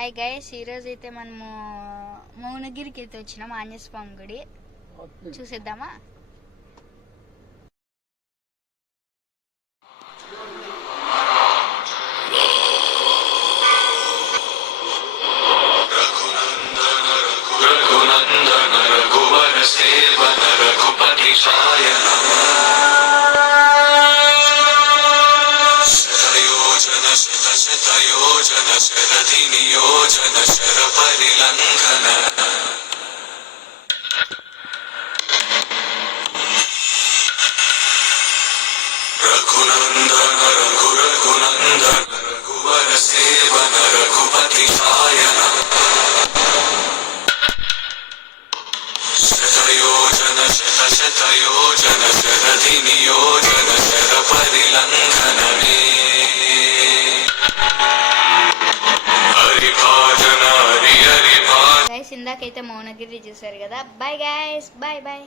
Hi guys, ఈరోజు అయితే మనము మౌనగిరికి అయితే వచ్చినాం. ఆంజనేయ స్వామి గుడి చూసేద్దామా? శతయోజన శరధి నియోజన శర పరిలంఘన రఘునందన రఘునందన రఘువర సేవన రఘుపతి శాయన శతయోజన శతయోజన శరధి నియోజన శర పరిలంఘనమే గైస్, ఇందాకైతే మౌనగిరి చూసారు కదా. Bye guys, bye bye.